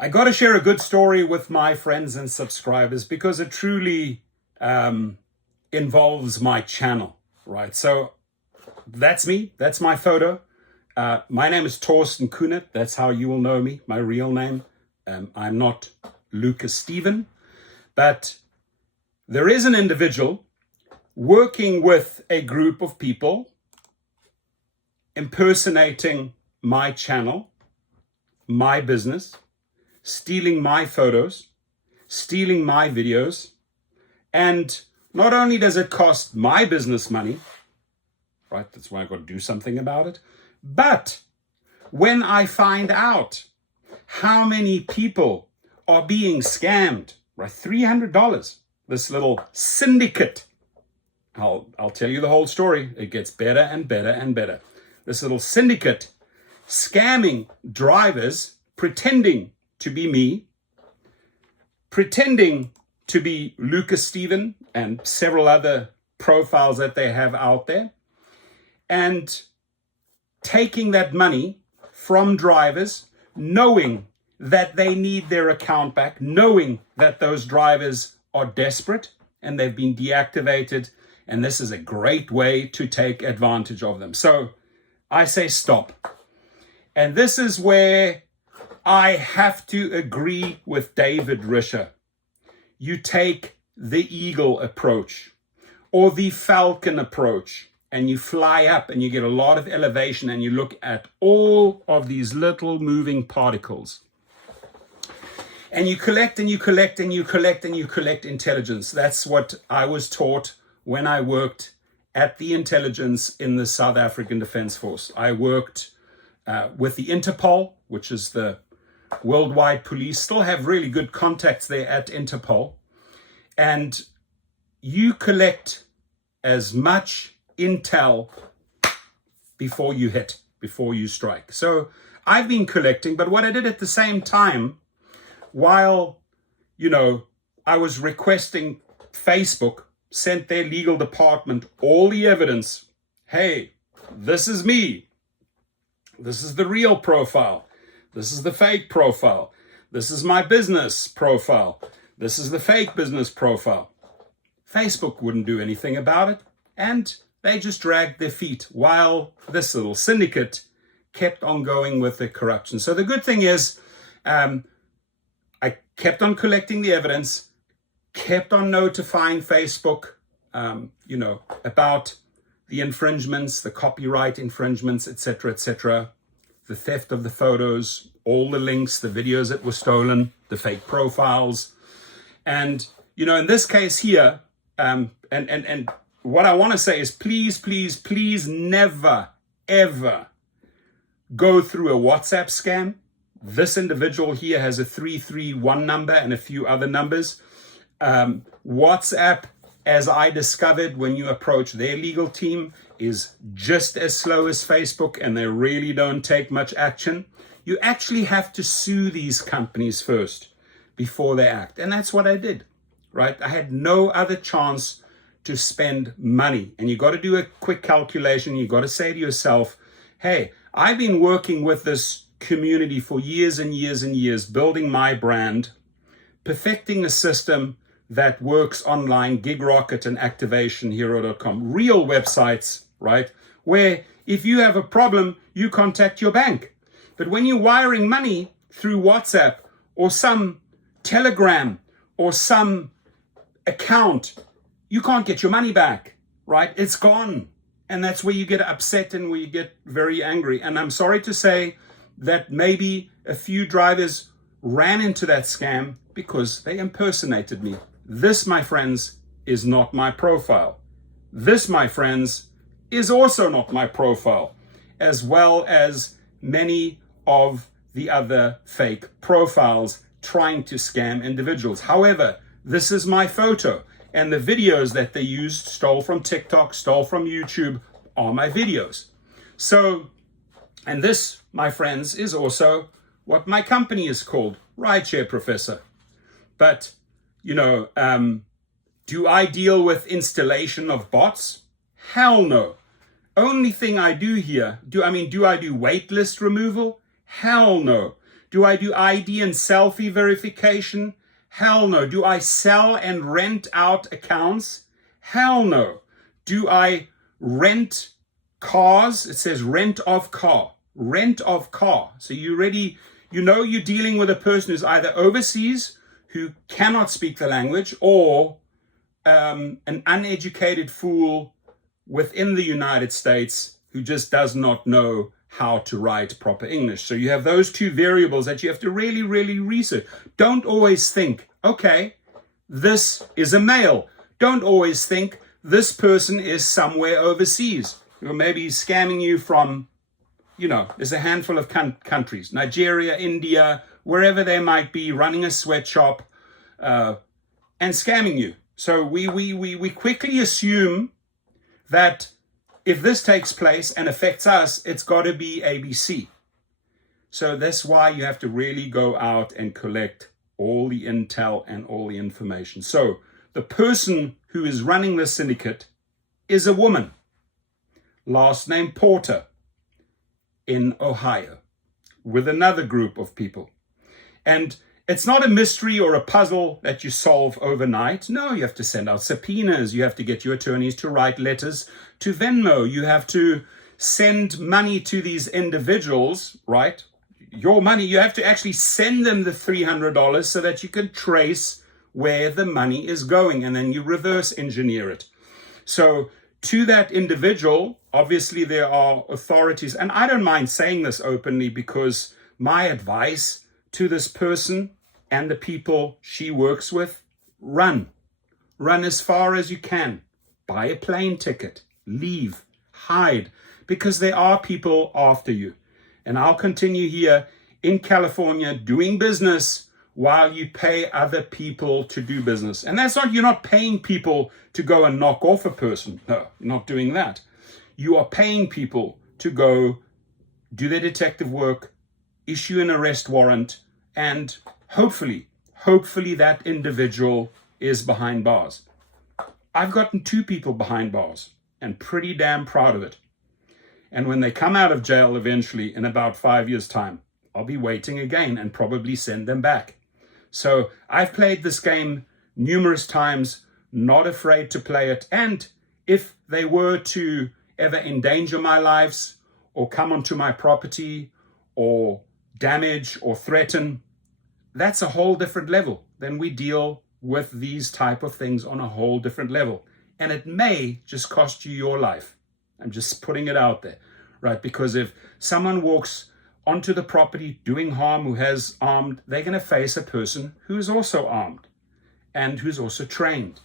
I got to share a good story with my friends and subscribers because it truly involves my channel, right? So that's me. That's my photo. My name is Torsten Kunert. That's how you will know me, my real name. I'm not Lucas Steven, but there is an individual working with a group of people impersonating my channel, my business, stealing my photos, stealing my videos. And not only does it cost my business money, right? That's why I've got to do something about it. But when I find out how many people are being scammed, right? $300, this little syndicate. I'll tell you the whole story. It gets better and better and better. This little syndicate scamming drivers, pretending to be me, pretending to be Lucas Steven and several other profiles that they have out there, and taking that money from drivers, knowing that they need their account back, knowing that those drivers are desperate and they've been deactivated, and this is a great way to take advantage of them. So I say stop. And this is where I have to agree with David Risher. You take the eagle approach or the falcon approach, and you fly up and you get a lot of elevation and you look at all of these little moving particles. And you collect and you collect and you collect and you collect intelligence. That's what I was taught when I worked at the intelligence in the South African Defence Force. I worked with the Interpol, which is the worldwide police, still have really good contacts there at Interpol. And you collect as much intel before you hit, before you strike. So I've been collecting, but what I did at the same time, while, I was requesting Facebook, sent their legal department all the evidence. Hey, this is me. This is the real profile. This is the fake profile. This is my business profile. This is the fake business profile. Facebook wouldn't do anything about it, and they just dragged their feet while this little syndicate kept on going with the corruption. So the good thing is, I kept on collecting the evidence, kept on notifying Facebook, about the infringements, the copyright infringements, etc., the theft of the photos, all the links, the videos that were stolen, the fake profiles. And, in this case here, and what I want to say is please never, ever go through a WhatsApp scam. This individual here has a 331 number and a few other numbers. WhatsApp, as I discovered when you approach their legal team, is just as slow as Facebook, and they really don't take much action. You actually have to sue these companies first before they act. And that's what I did, right? I had no other chance to spend money. And you got to do a quick calculation. You got to say to yourself, hey, I've been working with this community for years and years and years, building my brand, perfecting a system that works online, GigRocket and Activation, Hero.com, real websites, right? Where if you have a problem, you contact your bank. But when you're wiring money through WhatsApp or some Telegram or some account, you can't get your money back, right? It's gone. And that's where you get upset and where you get very angry. And I'm sorry to say that maybe a few drivers ran into that scam because they impersonated me. This, my friends, is not my profile. This, my friends, is also not my profile, as well as many of the other fake profiles trying to scam individuals. However, this is my photo, and the videos that they used, stole from TikTok, stole from YouTube, are my videos. So, and this, my friends, is also what my company is called, Rideshare Professor. But, do I deal with installation of bots? Hell no. Only thing I do here, do I do wait list removal? Hell no. Do I do ID and selfie verification? Hell no. Do I sell and rent out accounts? Hell no. Do I rent cars? It says rent of car. Rent of car. So you know you're dealing with a person who's either overseas, who cannot speak the language, or an uneducated fool within the United States who just does not know how to write proper English. So you have those two variables that you have to really, really research. Don't always think, okay, this is a male. Don't always think this person is somewhere overseas. Or maybe he's scamming you from, there's a handful of countries, Nigeria, India, wherever they might be, running a sweatshop and scamming you. So we quickly assume that if this takes place and affects us, it's got to be ABC. So that's why you have to really go out and collect all the intel and all the information. So the person who is running this syndicate is a woman, last name Porter, in Ohio, with another group of people. And it's not a mystery or a puzzle that you solve overnight. No, you have to send out subpoenas. You have to get your attorneys to write letters to Venmo. You have to send money to these individuals, right? Your money, you have to actually send them the $300 so that you can trace where the money is going, and then you reverse engineer it. So to that individual, obviously there are authorities, and I don't mind saying this openly because my advice to this person and the people she works with, run as far as you can, buy a plane ticket, leave, hide, because there are people after you. And I'll continue here in California doing business while you pay other people to do business. And that's not, you're not paying people to go and knock off a person. No, you're not doing that. You are paying people to go do their detective work, issue an arrest warrant, and hopefully that individual is behind bars. I've gotten 2 people behind bars and pretty damn proud of it. And when they come out of jail eventually in about 5 years' time, I'll be waiting again and probably send them back. So I've played this game numerous times, not afraid to play it. And if they were to ever endanger my lives or come onto my property or damage or threaten, that's a whole different level. Then we deal with these type of things on a whole different level. And it may just cost you your life. I'm just putting it out there, right? Because if someone walks onto the property doing harm who has armed, they're going to face a person who is also armed and who's also trained.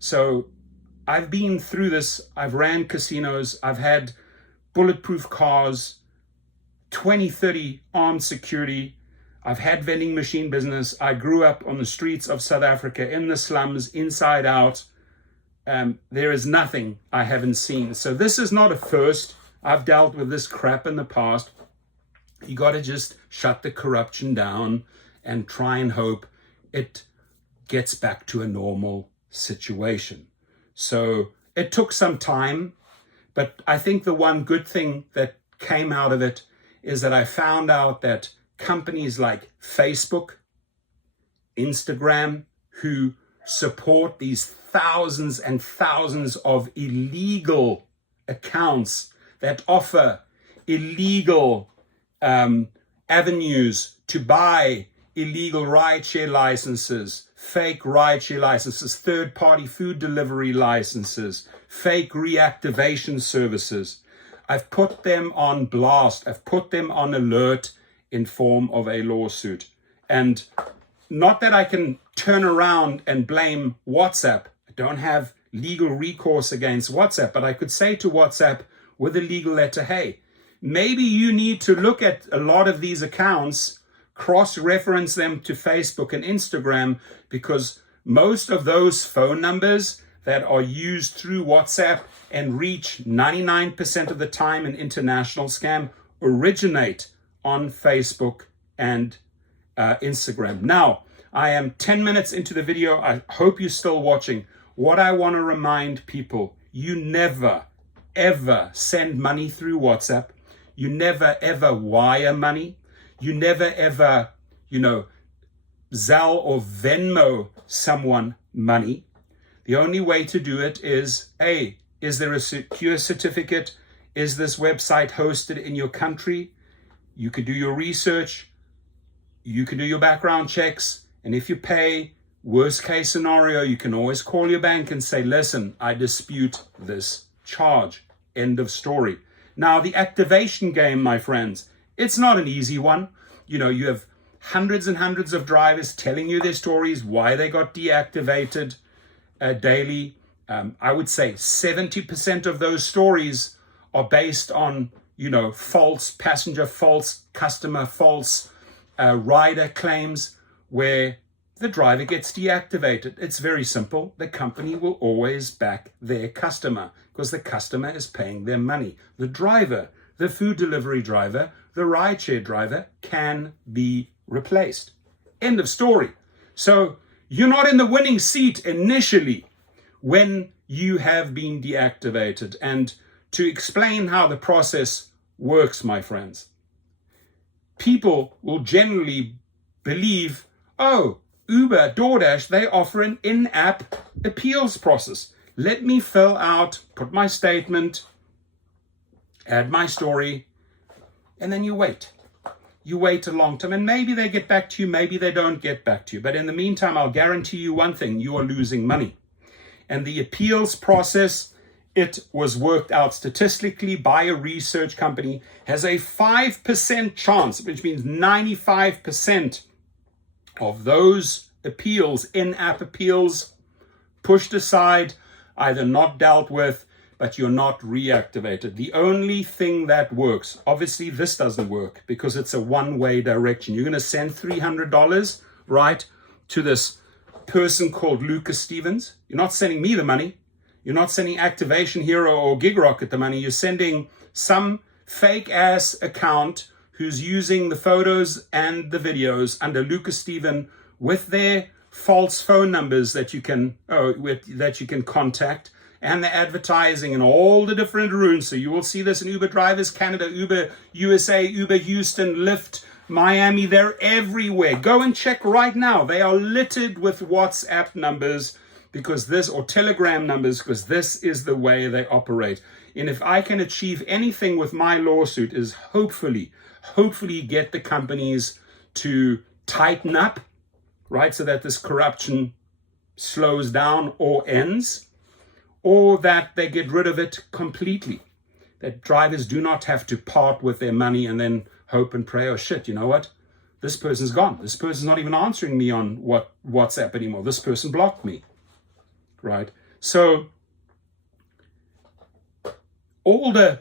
So I've been through this. I've ran casinos. I've had bulletproof cars, 20, 30 armed security. I've had vending machine business. I grew up on the streets of South Africa, in the slums, inside out. There is nothing I haven't seen. So this is not a first. I've dealt with this crap in the past. You got to just shut the corruption down and try and hope it gets back to a normal situation. So it took some time, but I think the one good thing that came out of it is that I found out that companies like Facebook, Instagram, who support these thousands and thousands of illegal accounts that offer illegal avenues to buy illegal rideshare licenses, fake rideshare licenses, third-party food delivery licenses, fake reactivation services. I've put them on blast. I've put them on alert in form of a lawsuit. And not that I can turn around and blame WhatsApp. I don't have legal recourse against WhatsApp, but I could say to WhatsApp with a legal letter, hey, maybe you need to look at a lot of these accounts, cross-reference them to Facebook and Instagram, because most of those phone numbers that are used through WhatsApp and reach 99% of the time an international scam originate on Facebook and Instagram. Now, I am 10 minutes into the video. I hope you're still watching. What I want to remind people, you never, ever send money through WhatsApp. You never, ever wire money. You never ever, Zelle or Venmo someone money. The only way to do it is, A, is there a secure certificate? Is this website hosted in your country? You could do your research. You can do your background checks. And if you pay, worst case scenario, you can always call your bank and say, listen, I dispute this charge. End of story. Now, the activation game, my friends, it's not an easy one. You have hundreds and hundreds of drivers telling you their stories, why they got deactivated daily. I would say 70% of those stories are based on, false passenger, false customer, false rider claims where the driver gets deactivated. It's very simple. The company will always back their customer because the customer is paying their money. The driver, the food delivery driver, the rideshare driver can be replaced. End of story. So you're not in the winning seat initially when you have been deactivated. And to explain how the process works, my friends, people will generally believe, oh, Uber, DoorDash, they offer an in-app appeals process. Let me fill out, put my statement, add my story, and then you wait. You wait a long time, and maybe they get back to you, maybe they don't get back to you. But in the meantime, I'll guarantee you one thing, you are losing money. And the appeals process, it was worked out statistically by a research company, has a 5% chance, which means 95% of those appeals, in-app appeals, pushed aside, either not dealt with, but you're not reactivated. The only thing that works, obviously this doesn't work because it's a one-way direction. You're going to send $300, right, to this person called Lucas Stevens. You're not sending me the money. You're not sending Activation Hero or Gig Rocket the money. You're sending some fake-ass account who's using the photos and the videos under Lucas Steven with their false phone numbers that you can contact, and the advertising in all the different rooms. So you will see this in Uber Drivers Canada, Uber USA, Uber Houston, Lyft, Miami. They're everywhere. Go and check right now. They are littered with WhatsApp numbers or Telegram numbers, because this is the way they operate. And if I can achieve anything with my lawsuit is hopefully get the companies to tighten up, right? So that this corruption slows down or ends, or that they get rid of it completely. That drivers do not have to part with their money and then hope and pray, oh shit, you know what? This person's gone. This person's not even answering me on WhatsApp anymore. This person blocked me, right? So all the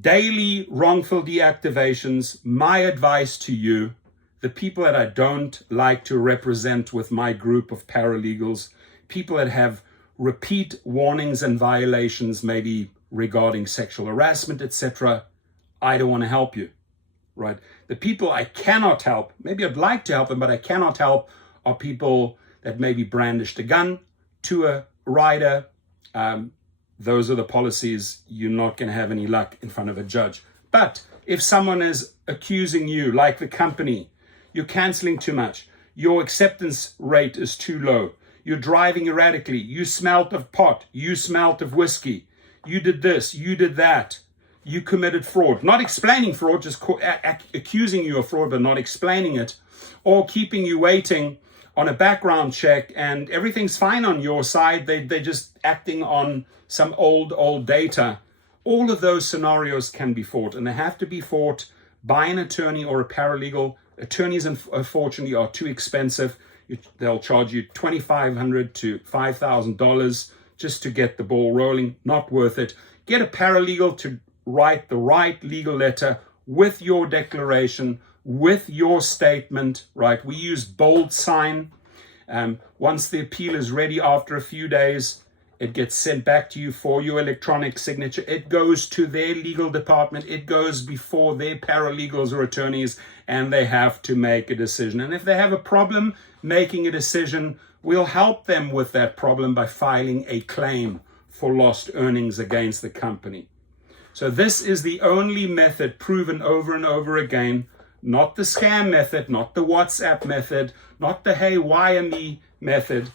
daily wrongful deactivations, my advice to you, the people that I don't like to represent with my group of paralegals, people that have repeat warnings and violations, maybe regarding sexual harassment, etc., I don't want to help you, right? The people I cannot help, maybe I'd like to help them, but I cannot help, are people that maybe brandished a gun to a rider. Those are the policies. You're not going to have any luck in front of a judge. But if someone is accusing you, like the company, you're canceling too much, your acceptance rate is too low, you're driving erratically, you smelt of pot, you smelt of whiskey, you did this, you did that, you committed fraud, not explaining fraud, just accusing you of fraud but not explaining it, or keeping you waiting on a background check and everything's fine on your side, they're just acting on some old data. All of those scenarios can be fought, and they have to be fought by an attorney or a paralegal. Attorneys, unfortunately, are too expensive. They'll charge you $2,500 to $5,000 just to get the ball rolling. Not worth it. Get a paralegal to write the right legal letter with your declaration, with your statement, right? We use bold sign. Once the appeal is ready after a few days, it gets sent back to you for your electronic signature. It goes to their legal department. It goes before their paralegals or attorneys, and they have to make a decision. And if they have a problem making a decision, we'll help them with that problem by filing a claim for lost earnings against the company. So this is the only method proven over and over again not the scam method, not the WhatsApp method, not the hey, wire me method.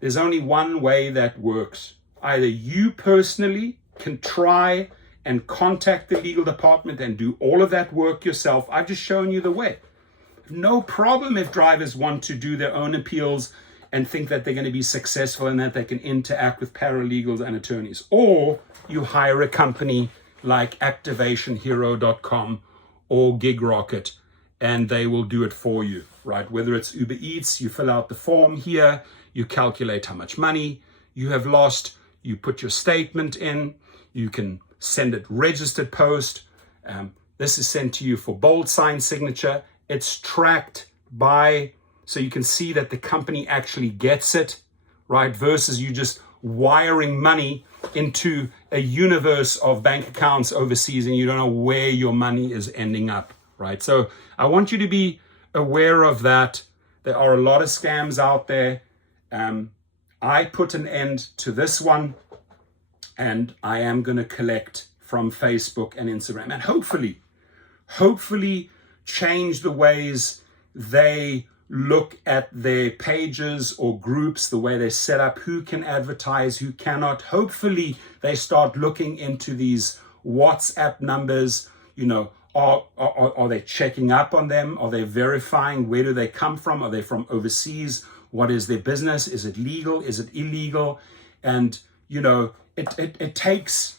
There's only one way that works. Either you personally can try and contact the legal department and do all of that work yourself. I've just shown you the way. No problem if drivers want to do their own appeals and think that they're going to be successful and that they can interact with paralegals and attorneys. Or you hire a company like activationhero.com or GigRocket, and they will do it for you, right? Whether it's Uber Eats, you fill out the form here, you calculate how much money you have lost, you put your statement in, you can send it registered post. This is sent to you for bold sign signature. It's tracked by, so you can see that the company actually gets it, right? Versus you just wiring money into a universe of bank accounts overseas and you don't know where your money is ending up, right? So I want you to be aware of that. There are a lot of scams out there. I put an end to this one, and I am going to collect from Facebook and Instagram, and hopefully change the ways they look at their pages or groups, the way they set up, who can advertise, who cannot. Hopefully they start looking into these WhatsApp numbers. You know, are they checking up on them? Are they verifying where do they come from? Are they from overseas? What is their business? Is it legal? Is it illegal? And you know, it takes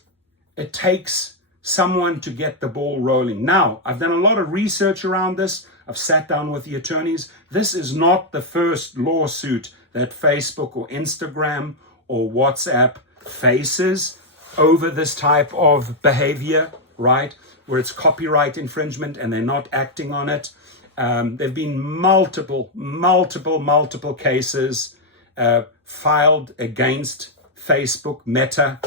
someone to get the ball rolling. Now, I've done a lot of research around this. I've sat down with the attorneys. This is not the first lawsuit that Facebook or Instagram or WhatsApp faces over this type of behavior, right? Where it's copyright infringement and they're not acting on it. There've been multiple cases filed against Facebook, Meta,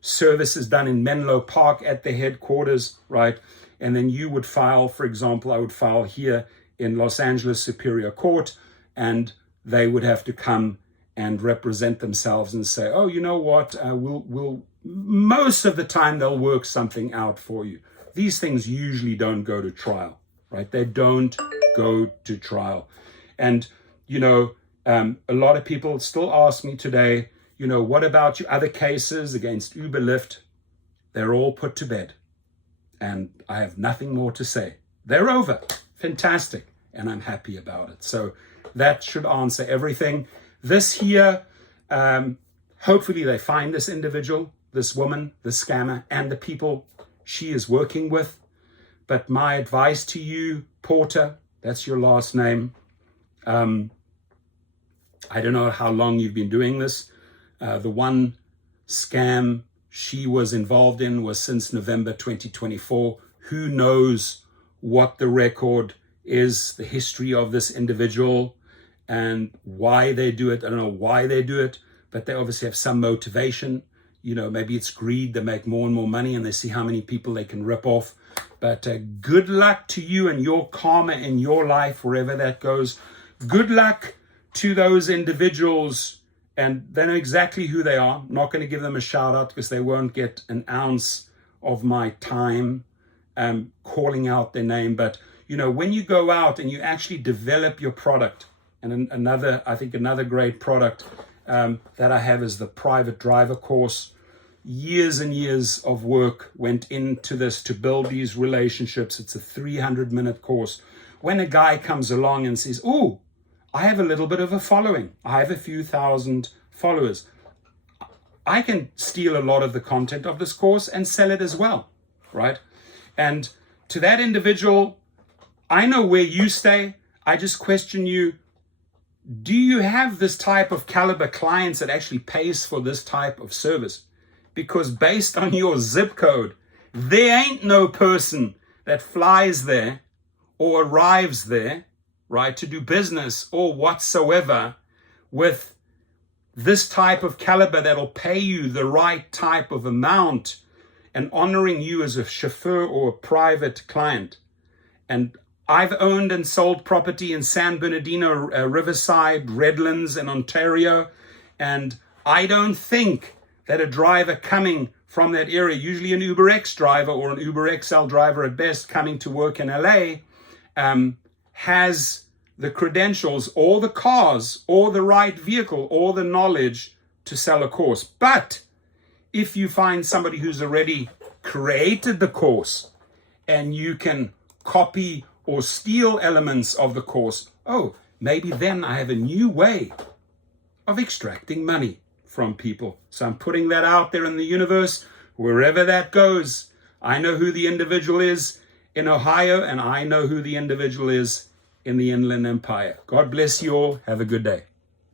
services done in Menlo Park at the headquarters, right? And then you would file, for example, I would file here in Los Angeles Superior Court, and they would have to come and represent themselves and say, oh, you know what, we'll most of the time they'll work something out for you. These things usually don't go to trial, right? They don't go to trial. And, you know, a lot of people still ask me today, you know, what about your other cases against Uber, LYFT? They're all put to bed. And I have nothing more to say. They're over. Fantastic. And I'm happy about it. So that should answer everything. This here, hopefully they find this individual, this woman, the scammer, and the people she is working with. But my advice to you, Porter, that's your last name. I don't know how long you've been doing this. The one scam she was involved in was since November 2024. Who knows what the record is, the history of this individual and why they do it. I don't know why they do it, but they obviously have some motivation. You know, maybe it's greed. They make more and more money and they see how many people they can rip off. But good luck to you and your karma in your life, wherever that goes. Good luck to those individuals. And they know exactly who they are. I'm not going to give them a shout out because they won't get an ounce of my time calling out their name. But, you know, when you go out and you actually develop your product, and another great product that I have is the private driver course. Years and years of work went into this to build these relationships. It's a 300-minute course. When a guy comes along and says, oh, I have a little bit of a following. I have a few thousand followers. I can steal a lot of the content of this course and sell it as well, right? And to that individual, I know where you stay. I just question you. Do you have this type of caliber clients that actually pays for this type of service? Because based on your zip code, there ain't no person that flies there or arrives there, right, to do business or whatsoever with this type of caliber that'll pay you the right type of amount and honoring you as a chauffeur or a private client. And I've owned and sold property in San Bernardino, Riverside, Redlands, and Ontario. And I don't think that a driver coming from that area, usually an UberX driver or an Uber XL driver at best, coming to work in LA, has the credentials or the cars or the right vehicle or the knowledge to sell a course. But if you find somebody who's already created the course and you can copy or steal elements of the course, oh, maybe then I have a new way of extracting money from people. So I'm putting that out there in the universe. Wherever that goes, I know who the individual is in Ohio, and I know who the individual is in the Inland Empire. God bless you all. Have a good day.